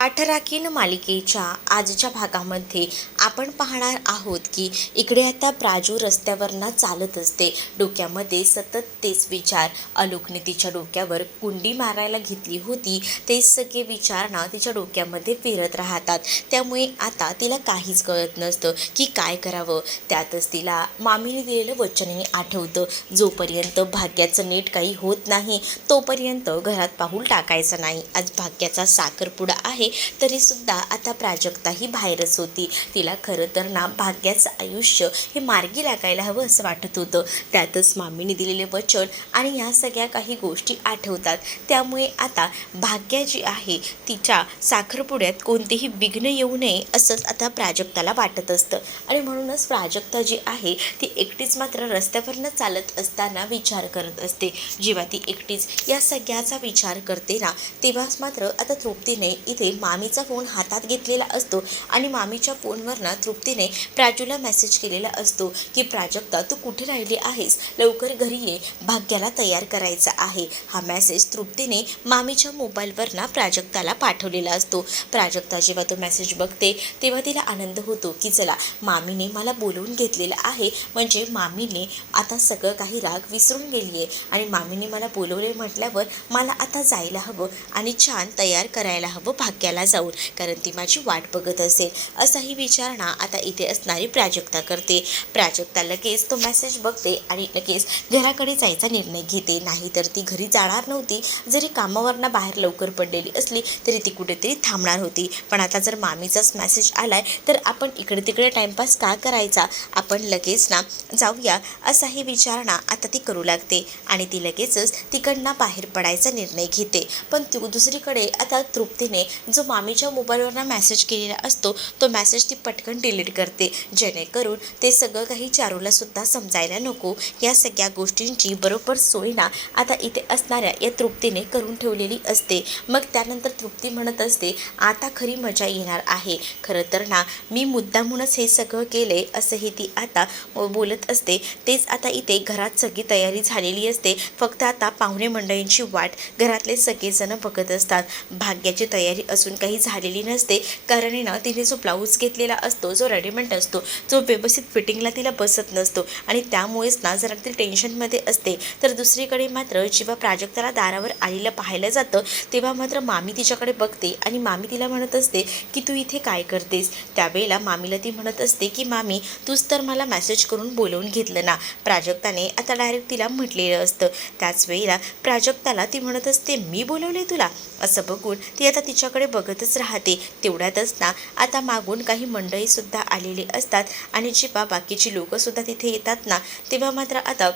आठराखीन मालिकेच्या आजच्या भागामध्ये आपण पाहणार आहोत की इकडे आता प्राजू रस्त्यावरनं चालत असते. डोक्यामध्ये सतत तेच विचार. आलोकने तिच्या डोक्यावर कुंडी मारायला घेतली होती. तेच सगळे विचार ना तिच्या डोक्यामध्ये फिरत राहतात. त्यामुळे आता तिला काहीच कळत नसतं की काय करावं. त्यातच तिला मामीने दिलेलं वचनही आठवतं. जोपर्यंत भाग्याचं नीट काही होत नाही तोपर्यंत घरात पाऊल टाकायचं नाही. आज भाग्याचा साखरपुडा आहे तरी सुद्धा आता प्राजक्ता ही बाहेरच होती. तिला खरं तर ना भाग्याचं आयुष्य हे मार्गी लागायला हवं असं वाटत होतं. त्यातच मामीने दिलेले वचन आणि ह्या सगळ्या काही गोष्टी आठवतात. त्यामुळे आता भाग्या जी आहे तिच्या साखरपुड्यात कोणतेही विघ्न येऊ नये असंच आता प्राजक्ताला वाटत असतं. आणि म्हणूनच प्राजक्ता जी आहे ती एकटीच मात्र रस्त्यावरनं चालत असताना विचार करत असते. जेव्हा ती एकटीच या सगळ्याचा विचार करते ना तेव्हाच मात्र आता तृप्तीने इथे मामीचा फोन हातात घेतलेला असतो आणि मामीच्या फोनवरनं तृप्तीने प्राजूला मेसेज केलेला असतो की प्राजक्ता तू कुठे राहिली आहेस, लवकर घरी ये, भाग्याला तयार करायचा आहे. हा मेसेज तृप्तीने मामीच्या मोबाईलवरनं प्राजक्ताला पाठवलेला असतो. प्राजक्ता जेव्हा तो मेसेज बघते तेव्हा तिला आनंद होतो की चला मामीने मला बोलवून घेतलेलं आहे, म्हणजे मामीने आता सगळं काही राग विसरून गेली आहे आणि मामीने मला बोलवले म्हटल्यावर मला आता जायला हवं आणि छान तयार करायला हवं भाग्याला जाऊन, कारण ती माझी वाट बघत असेल. असाही विचार ना आता इथे असणारी प्राजक्ता करते. प्राजक्ता लगेच तो मेसेज बघते आणि लगेच घराकडे जायचा निर्णय घेते. नाहीतर ती घरी जाणार नव्हती. जरी कामावरनं बाहेर लवकर पडलेली असली तरी ती कुठेतरी थांबणार होती. पण आता जर मामीचाच मेसेज आलाय तर आपण इकडे तिकडे टाइमपास का करायचा, आपण लगेच ना जाऊया असाही विचार ना आता ती करू लागते आणि ती लगेचच तिकडनं बाहेर पडायचा निर्णय घेते. पण दुसरीकडे आता तृप्तीने जो मामीच्या मोबाईलवरनं मेसेज केलेला असतो तो मेसेज ती पटकन डिलीट करते, जेणेकरून ते सगळं काही चारूला सुद्धा समजायला नको. या सगळ्या गोष्टींची बरोबर सोय ना आता इथे असणाऱ्या या तृप्तीने करून ठेवलेली असते. मग त्यानंतर तृप्ती म्हणत असते आता खरी मजा येणार आहे. खरं तर ना मी मुद्दामूनच हे सगळं केले असंही ती आता बोलत असते. तेच आता इथे घरात सगळी तयारी झालेली असते. फक्त आता पाहुणे मंडळींची वाट घरातले सगळेजण बघत असतात. भाग्याची तयारी असून काही झालेली नसते, कारण ना तिने जो ब्लाऊज घेतलेला असतो, जो रेडीमेड असतो, जो व्यवस्थित फिटिंगला तिला बसत नसतो आणि त्यामुळेच ना जरा ती टेन्शनमध्ये असते. तर दुसरीकडे मात्र जेव्हा प्राजक्ताला दारावर आलेलं पाहायला जातं तेव्हा मात्र मामी तिच्याकडे बघते आणि मामी तिला म्हणत असते की तू इथे काय करतेस. त्यावेळेला मामीला ती म्हणत असते की मामी तूच तर मला मेसेज करून बोलवून घेतलं ना. प्राजक्ताने आता डायरेक्ट तिला म्हटलेलं असतं. त्याच वेळेला प्राजक्ताला ती म्हणत असते मी बोलवले तुला. असं बघून ती आता तिच्याकडे बघतच राहते. तेवढ्यातच ना आता मागून काही मंडळीसुद्धा आलेली असतात आणि जेव्हा बाकीची लोकंसुद्धा तिथे येतात ना तेव्हा मात्र आता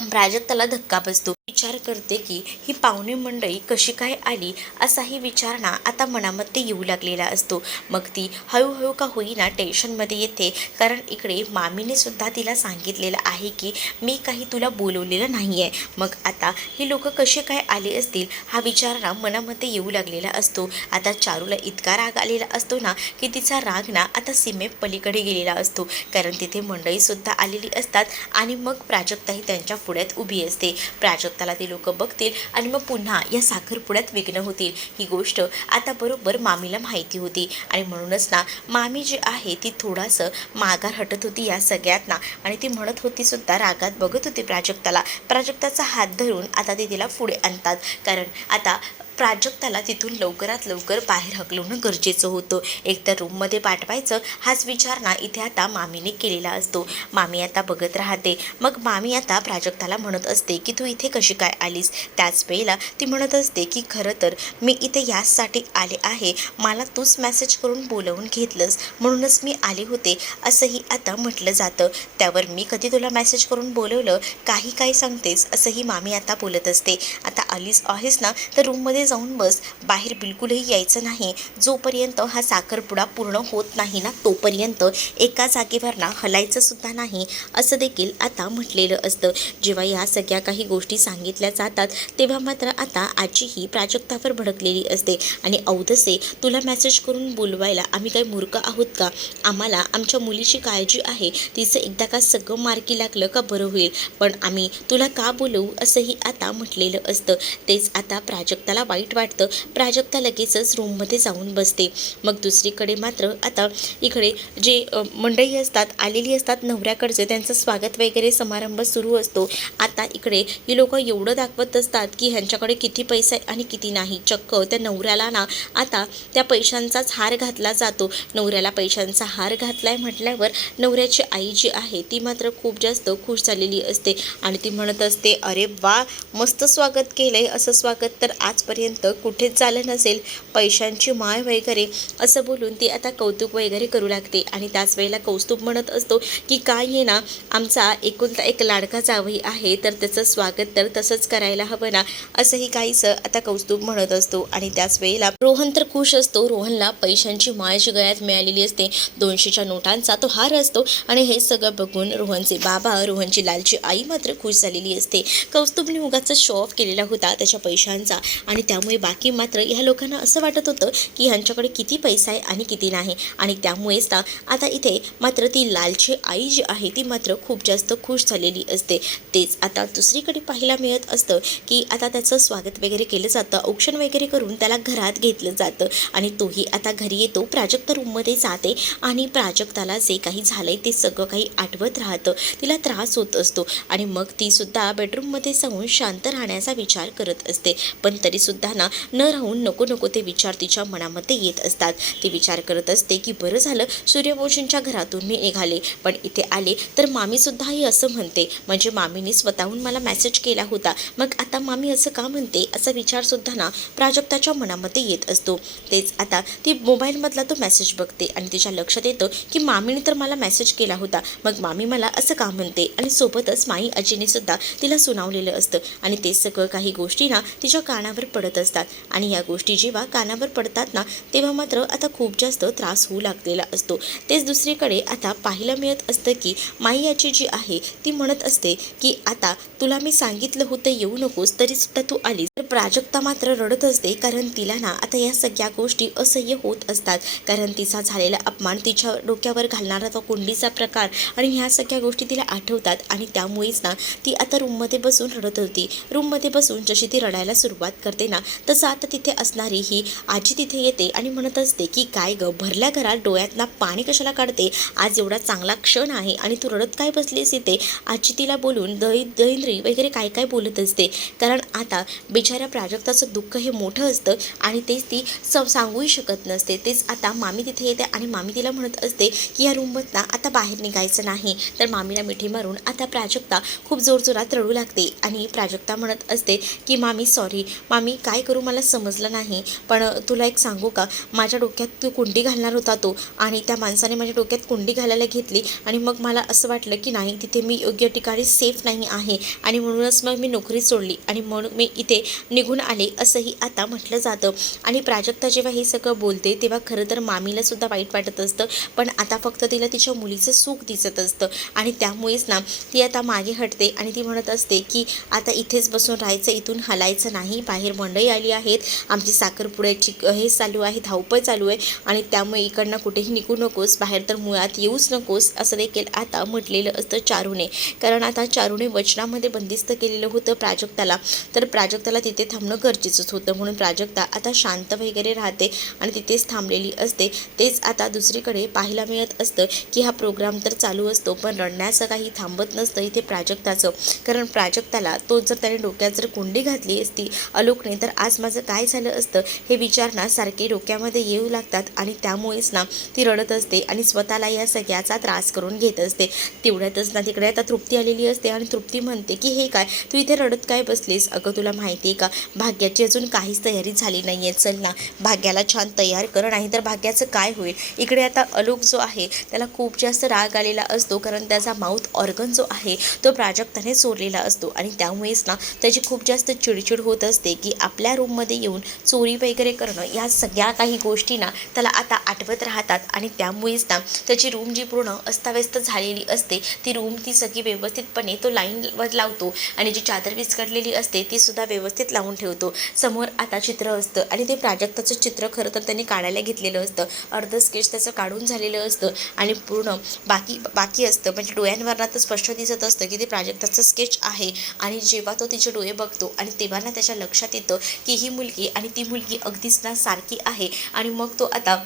प्राजक्ताला धक्का बसतो. विचार करते की ही पाहुणे मंडळी कशी काय आली असाही विचार ना आता मनामध्ये येऊ लागलेला असतो. मग ती हळूहळू का होईना टेन्शनमध्ये येते, कारण इकडे मामीने सुद्धा तिला सांगितलेलं आहे की मी काही तुला बोलवलेलं नाही आहे. मग आता ही लोक कसे काय आले असतील हा विचार ना मनामध्ये येऊ लागलेला असतो. आता चारूला इतका राग आलेला असतो ना की तिचा राग ना आता सीमेपलीकडे गेलेला असतो, कारण तिथे मंडळीसुद्धा आलेली असतात आणि मग प्राजक्ताही त्यांच्या पुढ्यात उभी असते. प्राजक्ताला ते लोक बघतील आणि मग पुन्हा या साखरपुड्यात विघ्न होतील. ही गोष्ट आता बरोबर मामीला माहिती होती आणि म्हणूनच ना मामी जी आहे ती थोडंसं माघार हटत होती या सगळ्यात ना, आणि ती म्हणत होती सुद्धा, रागात बघत होती प्राजक्ताला. प्राजक्ताचा हात धरून आता ते तिला पुढे आणतात, कारण आता प्राजक्ताला तिथून लवकरात लवकर बाहेर हकलवणं गरजेचं होतं. एकतर रूममध्ये पाठवायचं हाच विचार ना इथे आता मामीने केलेला असतो. मामी आता बघत राहते. मग मामी आता प्राजक्ताला म्हणत असते की तू इथे कशी काय आलीस. त्याच वेळेला ती म्हणत असते की खरं तर मी इथे याचसाठी आले आहे, मला तूच मेसेज करून बोलवून घेतलंस म्हणूनच मी आले होते असंही आता म्हटलं जातं. त्यावर मी कधी तुला मेसेज करून बोलवलं, काही काय सांगतेस असंही मामी आता बोलत असते. आता आलीस आहेस ना तर रूममध्ये जाऊन बस, बाहेर बिलकुलही यायचं नाही. जोपर्यंत हा साखरपुडा पूर्ण होत नाही ना तोपर्यंत एका जागेवर ना हलायचं सुद्धा नाही असं देखील आता म्हटलेलं असतं. जेव्हा या सगळ्या काही गोष्टी सांगितल्या जातात तेव्हा मात्र आता आजीही प्राजक्तावर भडकलेली असते आणि औदसे तुला मेसेज करून बोलवायला आम्ही काही मूर्ख आहोत का, आम्हाला आमच्या मुलीची काळजी आहे, तिचं एकदा का सगळं मार्गी लागलं का बरं होईल, पण आम्ही तुला का बोलवू असंही आता म्हटलेलं असतं. तेच आता प्राजक्ताला वाईट वाटतं. प्राजक्ता लगेचच रूममध्ये जाऊन बसते. मग दुसरीकडे मात्र आता इकडे जे मंडळी असतात आलेली असतात नवऱ्याकडचे, त्यांचं स्वागत वगैरे समारंभ सुरू असतो. आता इकडे ही लोक एवढं दाखवत असतात की ह्यांच्याकडे किती पैसा आहे आणि किती नाही. चक्क त्या नवऱ्याला ना आता त्या पैशांचाच हार घातला जातो. नवऱ्याला पैशांचा हार घातलाय म्हटल्यावर नवऱ्याची आई जी आहे ती मात्र खूप जास्त खुश झालेली असते आणि ती म्हणत असते, अरे वा, मस्त स्वागत केलंय. असं स्वागत तर आजपर्यंत कुठेच झालं नसेल. पैशांची माय वगैरे असं बोलून ती आता कौतुक वगैरे करू लागते. आणि त्याच वेळेला कौस्तुभ म्हणत असतो की काय आहे ना, आमचा एकुलता एक लाडका जावई आहे तर त्याचं स्वागत तर तसंच करायला हवं ना, असंही काहीसं आता कौस्तुभ म्हणत असतो. आणि त्याच वेळेला रोहन तर खुश असतो. रोहनला पैशांची माळची गळ्यात मिळालेली असते. 200च्या नोटांचा तो हार असतो आणि हे सगळं बघून रोहनचे बाबा, रोहनची लालची आई मात्र खुश झालेली असते. कौस्तुभने उगाचा शो ऑफ केलेला होता त्याच्या पैशांचा आणि त्यामुळे बाकी मात्र ह्या लोकांना असं वाटत होतं की ह्यांच्याकडे किती पैसा आहे आणि किती नाही. आणि त्यामुळेच ना आता इथे मात्र ती लालची आई जी आहे ती मात्र खूप जास्त खुश झालेली असते. तेच आता दुसरीकडे पाहायला मिळत असतं की आता त्याचं स्वागत वगैरे केलं जातं. औक्षण वगैरे करून त्याला घरात घेतलं जातं आणि तोही आता घरी येतो. प्राजक्ता रूममध्ये जाते आणि प्राजक्ताला जे काही झालंय ते सगळं काही आठवत राहतं. तिला त्रास होत असतो आणि मग ती सुद्धा बेडरूममध्ये जाऊन शांत राहण्याचा विचार करत असते. पण तरीसुद्धा न राहून नको नको ते विचार तिच्या मनामध्ये येत असतात. ती विचार करत असते की बरं झालं सूर्यवंशींच्या घरातून मी निघाले, पण इथे आले तर मामीसुद्धा ही असं म्हणते, म्हणजे मामीने स्वतःहून मला मेसेज केला होता, मग आता मामी असं का म्हणते असा विचारसुद्धा प्राजक्ताच्या मनामध्ये येत असतो. तेच आता ती मोबाईलमधला तो मेसेज बघते आणि तिच्या लक्षात येतं की मामीने तर मला मेसेज केला होता, मग मामी मला असं का म्हणते. आणि सोबतच माई आजीने सुद्धा तिला सुनावलेलं असतं आणि ते सगळं काही गोष्टी तिच्या कानावर पडत असतात. आणि या गोष्टी जेव्हा कानावर पडतात तेव्हा मात्र आता खूप जास्त त्रास होऊ लागलेला असतो. तेच दुसरीकडे आता पाहायला मिळत असतं की माई आजी जी आहे ती म्हणत असते की आता तुला मी सांगितलं होतं येऊ नकोस, तरीसुद्धा तू आलीस. तर प्राजक्ता मात्र रडत असते, कारण तिला आता या सगळ्या गोष्टी असह्य होत असतात. कारण तिचा झालेला अपमान, तिच्या डोक्यावर घालणारा तो कुंडीचा प्रकार आणि ह्या सगळ्या गोष्टी तिला आठवतात. आणि त्यामुळेच ती आता रूममध्ये बसून रडत होती. रूममध्ये बसून जशी ती रडायला सुरुवात करते तसं आता तिथे असणारी ही आजी तिथे येते आणि म्हणत असते की काय ग, भरल्या घरात डोळ्यात पाणी कशाला काढते, आज एवढा चांगला क्षण आहे आणि तू रडत काय बसलीस इथे. आजी तिला बोलून दहिंद्री वगैरे काय काय बोलत असते, कारण आता बिचाऱ्या प्राजक्ताचं दुःख हे मोठं असतं आणि तेच ती सांगूही शकत नसते. तेच आता मामी तिथे येते आणि मामी तिला म्हणत असते की या रूममधनं आता बाहेर निघायचं नाही. तर मामीला मिठी मारून आता प्राजक्ता खूप जोरजोरात रडू लागते आणि प्राजक्ता म्हणत असते की मामी सॉरी, मामी काय करू मला समजलं नाही, पण तुला एक सांगू का, माझ्या डोक्यात तू कुंडी घालणार होता तो आणि त्या माणसाने माझ्या डोक्यात कुंडी घालायला घेतली आणि मग मला असं वाटलं की नाही तिथे मी योग्य ठिकाणी सेफ नाही आहे आणि म्हणूनच मग मी नोकरी सोडली आणि म्हणून मी इथे निघून आले, असंही आता म्हटलं जातं. आणि प्राजक्ता जेव्हा हे सगळं बोलते तेव्हा खरं तर मामीला सुद्धा वाईट वाटत असतं, पण आता फक्त तिला तिच्या मुलीचं सुख दिसत असतं आणि त्यामुळेच ती आता मागे हटते आणि ती म्हणत असते की आता इथेच बसून राहायचं, इथून हलायचं नाही. बाहेर मंडळी आली आहेत, आमची साखरपुड्याची हे चालू आहे, धावपळ चालू आहे आणि त्यामुळे इकडनं कुठेही निघू नकोस, बाहेर तर मुळात येऊच नकोस, असं देखील आता म्हटलेलं असतं चारूने. कारण आता चारूने वचनामध्ये बंदिस्त केलेलं होतं प्राजक्ताला, तर प्राजक्ताला तिथे थांबणं गरजेचंच होतं. म्हणून प्राजक्ता आता शांत वगैरे राहते आणि तिथेच थांबलेली असते. तेच आता दुसरीकडे पाहायला मिळत असतं की हा प्रोग्राम तर चालू असतो, पण रडण्याचं काही थांबत नसतं इथे प्राजक्ताचं. कारण प्राजक्ताला तो जर त्याने डोक्यात जर कुंडी घातली असती आलोकने, तर आज माझं काय झालं असतं हे विचार सारखे डोक्यामध्ये येऊ लागतात आणि त्यामुळेच ती रडत असते आणि स्वतःला या सगळ्याचा त्रास करून घेत असते. तेवढ्यातच तिकडे आता तृप्ती आलेली असते आणि तृप्ती म्हणते की हे काय तू इथे रडत काय बसलीस, अगं तुला माहिती आहे का भाग्याची अजून काहीच तयारी झाली नाही आहे, चल ना भाग्याला छान तयार कर, नाही तर भाग्याचं काय होईल. इकडे आता आलोक जो आहे त्याला खूप जास्त राग आलेला असतो, कारण त्याचा माउथ ऑर्गन जो आहे तो प्राजक्ताने चोरलेला असतो आणि त्यामुळेच त्याची खूप जास्त चिडचिड होत असते की आपल्या रूममध्ये येऊन चोरी वगैरे करणं, या सगळ्या काही गोष्टी त्याला आता आठवत राहतात आणि त्यामुळेच त्याची रूम जी पूर्ण अस्ताव्यस्त झालेली असते ती रूम ती सगळी व्यवस्थितपणे तो लाईनवर लावतो आणि जी चादर विस्कटलेली असते ती सुद्धा व्यवस्थित लावून ठेवतो. समोर आता चित्र असतं आणि ते प्राजक्ताचं चित्र खरं तर त्यांनी काढायला घेतलेलं असतं. अर्धं स्केच त्याचं काढून झालेलं असतं आणि पूर्ण बाकी असतं. म्हणजे डोळ्यांवरनं तर स्पष्ट दिसत असतं की ते प्राजक्ताचं स्केच आहे. आणि जेव्हा तो तिचे डोळे बघतो आणि तेव्हा ना त्याच्या लक्षात येतं की ही मुलगी आणि ती मुलगी अगदीच ना सारखी आहे. आणि मग तो आता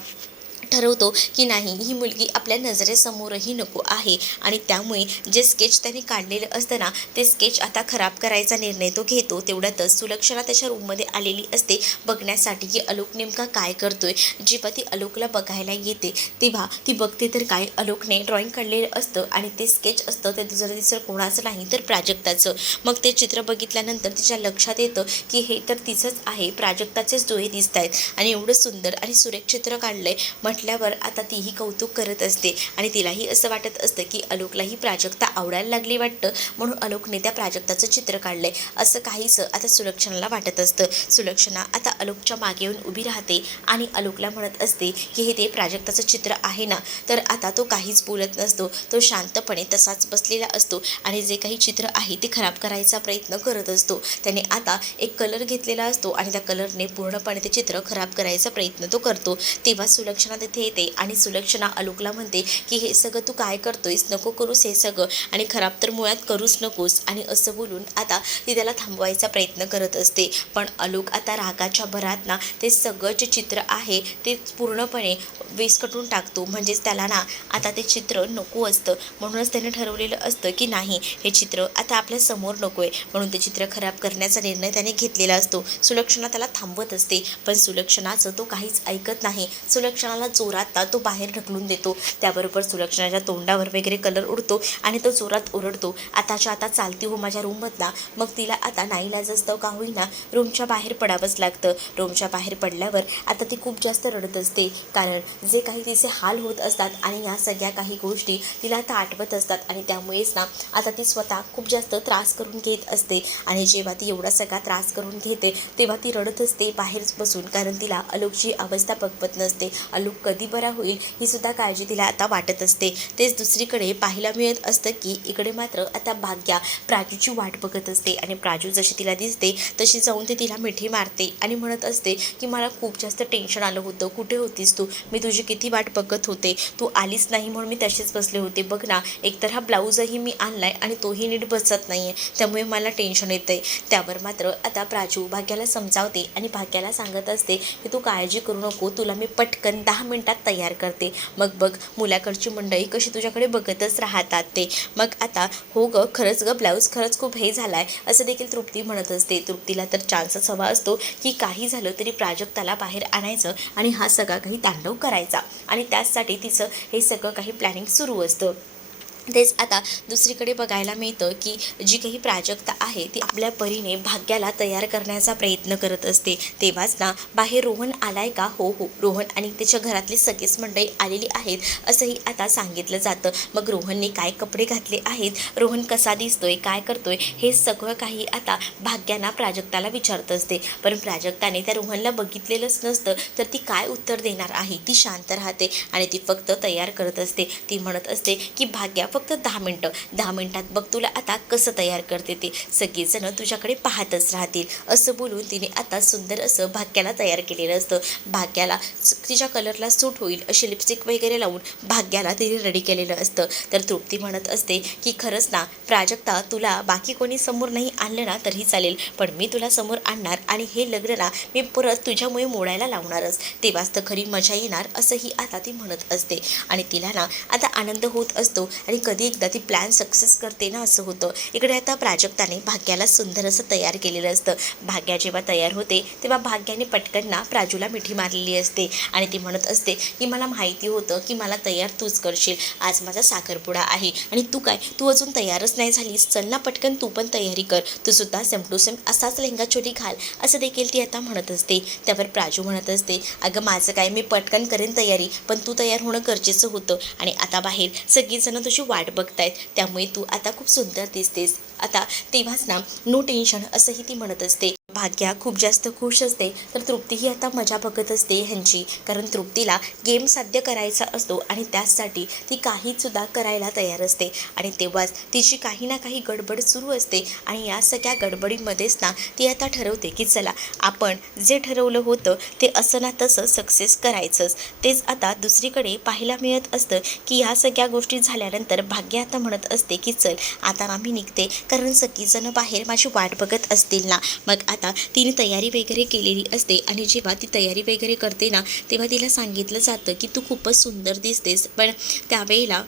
ठरवतो की नाही, ही मुलगी आपल्या नजरेसमोरही नको आहे. आणि त्यामुळे जे स्केच त्याने काढलेलं असतं ना, ते स्केच आता खराब करायचा निर्णय तो घेतो. तेवढ्यातच सुलक्षणा त्याच्या रूममध्ये आलेली असते बघण्यासाठी की आलोक नेमका काय करतोय. जेव्हा ती आलोकला बघायला येते तेव्हा ती बघते तर काय, आलोकने ड्रॉइंग काढलेलं असतं आणि ते स्केच असतं ते दुसरं कोणाचं नाही तर प्राजक्ताचं. मग ते चित्र बघितल्यानंतर तिच्या लक्षात येतं की हे तर तिचंच आहे, प्राजक्ताचेच डोळे दिसत आहेत. आणि एवढं सुंदर आणि सुरेख चित्र काढलंय म्हटल्यावर आता तीही कौतुक करत असते. आणि तिलाही असं वाटत असतं की आलोकलाही प्राजक्ता आवडायला लागली वाटतं, म्हणून आलोकने त्या प्राजक्ताचं चित्र काढलंय असं काहीसं आता सुलक्षणाला वाटत असतं. सुलक्षणा आता आलोकच्या मागे येऊन उभी राहते आणि आलोकला म्हणत असते की हे ते प्राजक्ताचं चित्र आहे ना. तर आता तो काहीच बोलत नसतो, तो शांतपणे तसाच बसलेला असतो आणि जे काही चित्र आहे ते खराब करायचा प्रयत्न करत असतो. त्याने आता एक कलर घेतलेला असतो आणि त्या कलरने पूर्णपणे ते चित्र खराब करायचा प्रयत्न तो करतो. तेव्हा सुलक्षणा तिथे येते आणि सुलक्षणा आलोकला म्हणते की हे सगळं तू काय करतोयस, नको करूस हे सगळं, आणि खराब तर मुळात करूच नकोस. आणि असं बोलून आता ती त्याला थांबवायचा प्रयत्न करत असते. पण आलोक आता रागाच्या भरात ना ते सगळं जे चित्र आहे ते पूर्णपणे विस्कटून टाकतो. म्हणजेच त्याला ना आता ते चित्र नको असतं. म्हणूनच त्याने ठरवलेलं असतं की नाही, हे चित्र आता आपल्या समोर नको आहे, म्हणून ते चित्र खराब करण्याचा निर्णय त्याने घेतलेला असतो. सुलक्षणा त्याला थांबवत असते पण सुलक्षणाचं तो काहीच ऐकत नाही. सुलक्षणाला जोरात तो बाहेर ढकलून देतो. त्याबरोबर सुलक्षणाच्या तोंडावर वगैरे कलर उडतो आणि तो जोरात ओरडतो, आताच्या आता चालती हो माझ्या रूममधला. मग तिला आता नाईलाज असतं का होईना रूमच्या बाहेर पडावंच लागतं. रूमच्या बाहेर पडल्यावर आता ती खूप जास्त रडत असते, कारण जे काही तिचे हाल होत असतात आणि या सगळ्या काही गोष्टी तिला आता आठवत असतात. आणि त्यामुळेच ना आता ती स्वतः खूप जास्त त्रास करून घेत असते. आणि जेव्हा ती एवढा सगळा त्रास करून घेते तेव्हा ती रडत असते बाहेरच बसून, कारण तिला आलोकची अवस्था बघवत नसते. आलोक कधी बरा होईल ही सुद्धा काळजी तिला आता वाटत असते. तेच दुसरीकडे पाहायला मिळत असतं की इकडे मात्र आता भाग्या प्राजूची वाट बघत असते. आणि प्राजू जशी तिला दिसते तशी जाऊन ती तिला मिठी मारते आणि म्हणत असते की मला खूप जास्त टेन्शन आलं होतं, कुठे होतीस तू, मी तुझी किती वाट बघत होते, तू आलीच नाही म्हणून मी तसेच बसले होते. बघ ना, एकतर हा ब्लाऊजही मी आणलाय आणि तोही नीट बसत नाही आहे, त्यामुळे मला टेन्शन येतं आहे. त्यावर मात्र आता प्राजू भाग्याला समजावते आणि भाग्याला सांगत असते की तू काळजी करू नको, तुला मी पटकन 10 मिनिटात तयार करते. मग बघ, मुलाकडची मंडळी कशी तुझ्याकडे बघतच राहतात ते. मग आता हो ग, खरंच ग, ब्लाऊज खरंच खूप हे झालाय असं देखील तृप्ती म्हणत असते. तृप्तीला तर चान्सच हवा असतो की काही झालं तरी प्राजक्ताला बाहेर आणायचं आणि हा सगळा काही तांडव करायचा, आणि त्याचसाठी तिचं हे सगळं काही प्लॅनिंग सुरू असतं. तेच आता दुसरीकडे बघायला मिळतं की जी काही प्राजक्ता आहे ती आपल्या परीने भाग्याला तयार करण्याचा प्रयत्न करत असते. तेव्हाच ना बाहेर रोहन आलाय का, हो हो, रोहन आणि त्याच्या घरातली सगळीच मंडळी आलेली आहेत असंही आता सांगितलं जातं. मग रोहनने काय कपडे घातले आहेत, रोहन कसा दिसतोय, काय करतोय, हे सगळं काही आता भाग्याना प्राजक्ताला विचारत असते. पण प्राजक्ताने त्या रोहनला बघितलेलंच नसतं, तर ती काय उत्तर देणार आहे. ती शांत राहते आणि ती फक्त तयार करत असते. ती म्हणत असते की भाग्या, फक्त 10 मिनटं, 10 मिनटात बघ तुला आता कसं तयार करते ते, सगळेजण तुझ्याकडे पाहतच राहतील. असं बोलून तिने आता सुंदर असं भाग्याला तयार केलेलं असतं. भाग्याला तिच्या कलरला सूट होईल अशी लिपस्टिक वगैरे लावून भाग्याला तिने रेडी केलेलं असतं. तर तृप्ती म्हणत असते की खरंच ना प्राजक्ता, तुला बाकी कोणी समोर नाही आणलं ना तरी चालेल, पण मी तुला समोर आणणार आणि हे लग्न ना मी परत तुझ्यामुळे मोडायला लावणारच, तेव्हाच तर खरी मजा येणार असंही आता ती म्हणत असते. आणि तिला ना आता आनंद होत असतो आणि कधी एकदा ती प्लॅन सक्सेस करते ना असं होतं. इकडे आता प्राजक्ताने भाग्याला सुंदर असं तयार केलेलं असतं. भाग्या जेव्हा तयार होते तेव्हा भाग्याने पटकन ना प्राजूला मिठी मारलेली असते आणि ती म्हणत असते की मला माहिती होतं की मला तयार तूच करशील, आज माझा साखरपुडा आहे आणि तू काय, तू अजून तयारच नाही झालीस, चल ना पटकन तू पण तयारी कर, तू सुद्धा सेम टू सेम असाच लेहंगा चोली घाल असं देखील ती आता म्हणत असते. त्यावर प्राजू म्हणत असते, अगं माझं काय, मी पटकन करेन तयारी, पण तू तयार होणं गरजेचं होतं आणि आता बाहेर सगळीजणं तुझी वाट बघतायत, त्यामुळे तू आता खूप सुंदर दिसतेस. आता तेव्हाच ना नो टेन्शन असंही ती म्हणत असते. भाग्या खूप जास्त खुश असते, तर तृप्तीही आता मजा बघत असते ह्यांची. कारण तृप्तीला गेम साध्य करायचा असतो आणि त्याचसाठी ती काहीसुद्धा करायला तयार असते. आणि तेव्हाच तिची काही ना काही गडबड सुरू असते आणि या सगळ्या गडबडीमध्येच ना ती आता ठरवते की चला, आपण जे ठरवलं होतं ते असं ना तसं सक्सेस करायचंच. तेच आता दुसरीकडे पाहायला मिळत असतं की ह्या सगळ्या गोष्टी झाल्यानंतर भाग्य आता म्हणत असते की चल, आता ना मी निघते, कारण सगळीजणं बाहेर माझी वाट बघत असतील ना. मग आता तिने तयारी वगैरे केलेली असते आणि जेव्हा ती तयारी वगैरे करते ना, तेव्हा तिला सांगितलं जातं की तू खूपच सुंदर दिसतेस. पण त्यावेळेला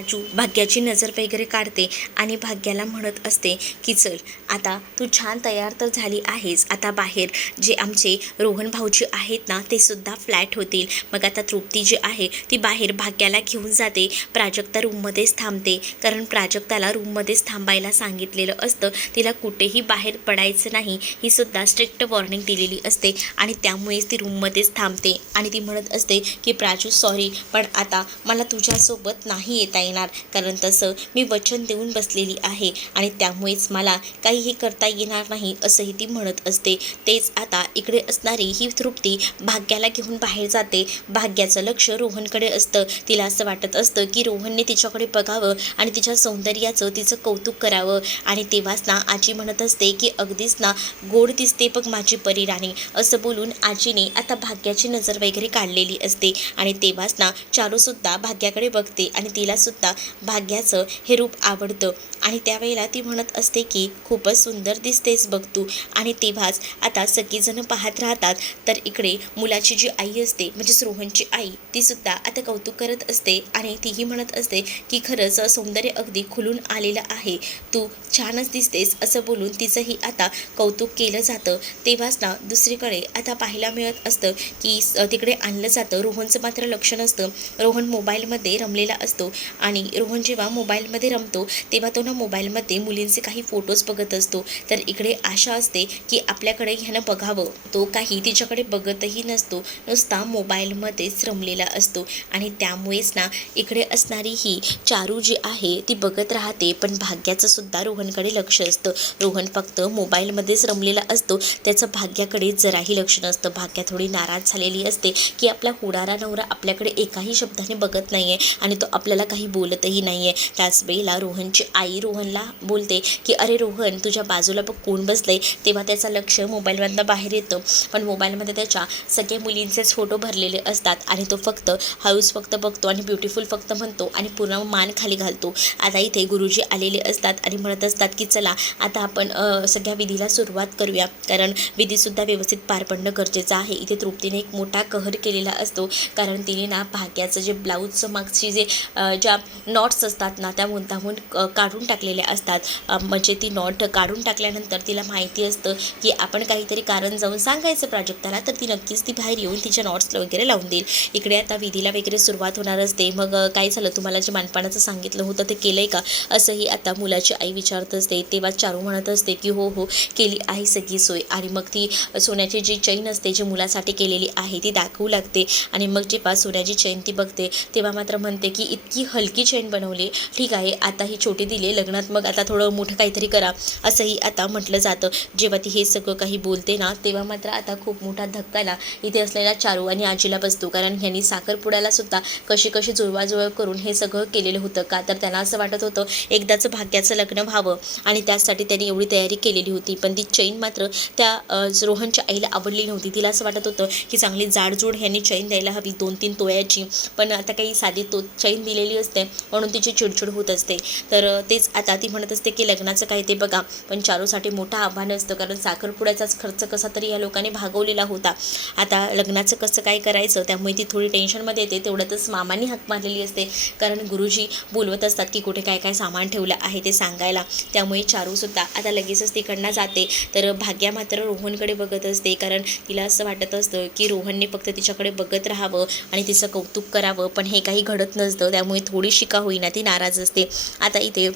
राजू भाग्याची नजर वगैरे काढते आणि भाग्याला म्हणत असते की चल, आता तू छान तयार तर झाली आहेस, आता बाहेर जे आमचे रोहन भाऊजी आहेत ना ते सुद्धा फ्लॅट होतील. मग आता तृप्ती जी आहे ती बाहेर भाग्याला घेऊन जाते. प्राजक्ता रूममध्येच थांबते, कारण प्राजक्ताला रूममध्येच थांबायला सांगितलेलं असतं. तिला कुठेही बाहेर पडायचं नाही ही सुद्धा स्ट्रिक्ट वॉर्निंग दिलेली असते आणि त्यामुळेच ती रूममध्येच थांबते. आणि ती म्हणत असते की प्राजू सॉरी, पण आता मला तुझ्यासोबत नाही येता येणार, कारण तसं मी वचन देऊन बसलेली आहे आणि त्यामुळेच मला काहीही करता येणार नाही, असंही ती म्हणत असते. तेच आता इकडे असणारी ही तृप्ती भाग्याला घेऊन बाहेर जाते. भाग्याचं लक्ष रोहनकडे असतं. तिला असं वाटत असतं की रोहनने तिच्याकडे बघावं आणि तिच्या सौंदर्याचं तिचं कौतुक करावं. आणि तेव्हाच ना आजी म्हणत असते की अगदीच ना गोड दिसते बघ माझी परीराणी, असं बोलून आजीने आता भाग्याची नजर वगैरे काढलेली असते. आणि तेव्हाच ना चारूसुद्धा भाग्याकडे बघते आणि तिला सुद्धा भाग्याचं हे रूप आवडतं. आणि त्यावेळेला ती म्हणत असते की खूपच सुंदर दिसतेस बघ तू. आणि तेव्हाच आता सगळीजणं पाहत राहतात. तर इकडे मुलाची जी आई असते, म्हणजेच रोहनची आई, ती सुद्धा आता कौतुक करत असते आणि तीही म्हणत असते की खरंच सौंदर्य अगदी खुलून आलेलं आहे, तू छानच दिसतेस, असं बोलून तिचंही आता कौतुक केलं जातं. तेव्हाच ना दुसरीकडे आता पाहायला मिळत असतं की तिकडे आणलं जातं. रोहनचं मात्र लक्ष नसतं. रोहन मोबाईलमध्ये रमलेला असतो आणि रोहन जेव्हा मोबाईलमध्ये रमतो तेव्हा तो ना मोबाईलमध्ये मुलींचे काही फोटोज बघत असतो. तर इकडे आशा असते की आपल्याकडे ह्यानं बघावं, तो काही तिच्याकडे बघतही नसतो, नुसता मोबाईलमध्येच रमलेला असतो. आणि त्यामुळेच ना इकडे असणारी ही चारू जी आहे ती बघत राहते. पण भाग्याचं सुद्धा रोहनकडे लक्ष असतं. रोहन फक्त मोबाईलमध्येच रमलेला असतो, त्याचं भाग्याकडे जराही लक्ष नसतं. भाग्या थोडी नाराज झालेली असते की आपला होणारा नवरा आपल्याकडे एकाही शब्दाने बघत नाही आहे आणि तो आपल्याला काही बोलतही नाही आहे. त्याच वेळेला रोहनची आई रोहनला बोलते की अरे रोहन, तुझ्या बाजूला बघ कोण बसलंय. तेव्हा त्याचं लक्ष मोबाईलमधनं बाहेर येतं, पण मोबाईलमध्ये त्याच्या सगळ्या मुलींचेच फोटो भरलेले असतात आणि तो फक्त हाऊस फक्त बघतो आणि ब्युटिफुल फक्त म्हणतो आणि पूर्ण मान खाली घालतो. आता इथे गुरुजी आलेले असतात आणि म्हणत असतात की चला, आता आपण सगळ्या विधीला सुरुवात करूया, कारण विधीसुद्धा व्यवस्थित पार पडणं गरजेचं आहे. इथे तृप्तीने एक मोठा कहर केलेला असतो, कारण तिने ना भाग्याचं जे ब्लाऊजचं मागची जे ज्या नॉट्स असतात ना त्या मुद्दामून काढून टाकलेल्या असतात. म्हणजे ती नॉट काढून टाकल्यानंतर तिला माहिती असतं की आपण काहीतरी कारण जाऊन सांगायचं प्राजक्ताला, तर ती नक्कीच ती बाहेर येऊन तिच्या नॉट्स वगैरे लावून देईल. इकडे आता विधीला वगैरे सुरुवात होणार असते. मग काय झालं, तुम्हाला जे मानपानाचं सांगितलं होतं ते केलंय का, असंही आता मुलाची आई विचारत असते. तेव्हा चारू म्हणत असते की हो हो, केली आहे सगळी सोय. आणि मग ती सोन्याची जी चैन असते जी मुलासाठी केलेली आहे ती दाखवू लागते. आणि मग जेव्हा सोन्याची चैन ती बघते तेव्हा मात्र म्हणते की इतकी हलकी चैन बनवली, ठीक आहे आता ही छोटी दिली लग्नात, मग आता थोडं मोठं काहीतरी करा, असंही आता म्हटलं जातं. जेव्हा ती हे सगळं काही बोलते ना तेव्हा मात्र आता खूप मोठा धक्का ना इथे असलेला चारू आणि आजीला बसतो, कारण ह्यांनी साखरपुड्याला सुद्धा कशी कशी जुळवाजुळव करून हे सगळं केलेलं होतं. का तर त्यांना असं वाटत होतं एकदाचं भाग्याचं लग्न व्हावं आणि त्यासाठी त्यांनी एवढी तयारी केलेली होती. पण ती चैन मात्र त्या रोहनच्या आईला आवडली नव्हती. तिला असं वाटत होतं की चांगली जाडजूड ह्यांनी चैन द्यायला हवी 2-3 तोळ्याची, पण आता काही साधी चैन दिलेली असते म्हणून तिची चिडचिड होत असते. तर तेच आता ती म्हणत असते की लग्नाचं काय ते बघा, पण चारूसाठी मोठं आव्हान असतं, कारण साखरपुड्याचाच खर्च कसा तरी या लोकांनी भागवलेला होता. आता लग्नाचं कसं काय करायचं, त्यामुळे ती थोडी टेन्शनमध्ये येते. तेवढ्यातच मामांनी हाक मारलेली असते, कारण गुरुजी बोलवत असतात की कुठे काय काय सामान ठेवलं आहे ते सांगायला. त्यामुळे चारूसुद्धा आता लगेचच तिकडनं जाते. तर भाग्या मात्र रोहनकडे बघत असते, कारण तिला असं वाटत असतं की रोहनने फक्त तिच्याकडे बघत राहावं आणि तिचं कौतुक करावं, पण हे काही घडत नसतं. त्यामुळे थोडीशी का होईना ती नाराज असते. आता इथे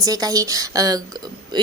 जे काही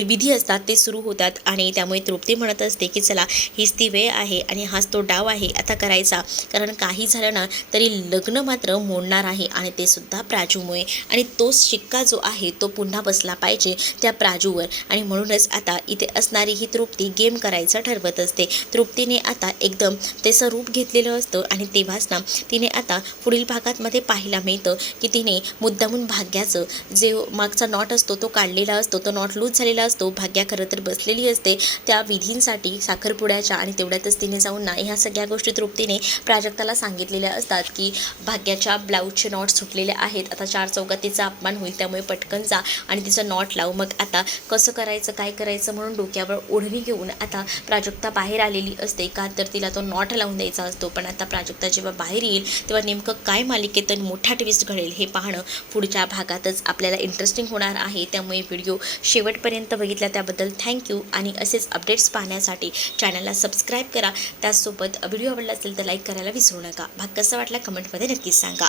विधी असतात ते सुरू होतात आणि त्यामुळे तृप्ती म्हणत असते की चला हीच ती वेळ आहे आणि हाच तो डाव आहे आता करायचा, कारण काही झालं ना तरी लग्न मात्र मोडणार आहे आणि ते सुद्धा प्राजूमुळे, आणि तोच शिक्का जो आहे तो पुन्हा बसला पाहिजे त्या प्राजूवर. आणि म्हणूनच आता इथे असणारी ही तृप्ती गेम करायचं ठरवत असते. तृप्तीने आता एकदम त्याचं रूप घेतलेलं असतं आणि तेव्हाच ना तिने आता पुढील भागातमध्ये पाहायला मिळतं की तिने मुद्दामून भाग्याचं जे मागचा नॉट असतो तो काढलेला असतो, तो नॉट लूज झालेला असतो. भाग्या खरं तर बसलेली असते त्या विधींसाठी साखरपुड्याच्या, आणि तेवढ्यातच तिने जाऊन ना ह्या सगळ्या गोष्टी तृप्तीने प्राजक्ताला सांगितलेल्या असतात की भाग्याच्या ब्लाऊजचे नॉट सुटलेले आहेत, आता चार चौकात तिचा अपमान होईल, त्यामुळे पटकन जा आणि तिचं नॉट लाव. मग आता कसं करायचं काय करायचं म्हणून डोक्यावर ओढणी घेऊन आता प्राजक्ता बाहेर आलेली असते, का तर तिला तो नॉट लावून द्यायचा असतो. पण आता प्राजक्ता जेव्हा बाहेर येईल तेव्हा नेमकं काय मालिकेत मोठा ट्विस्ट घडेल हे पाहणं पुढच्या भागातच आपल्याला इंटरेस्टिंग होणार आहे. त्यामुळे व्हिडिओ शेवटपर्यंत बघितला त्याबद्दल थँक्यू, आणि असेच अपडेट्स पाहण्यासाठी चॅनलला सबस्क्राईब करा. त्याचसोबत व्हिडिओ आवडला असेल तर लाईक करायला विसरू नका. भाग कसा वाटला कमेंटमध्ये नक्कीच सांगा.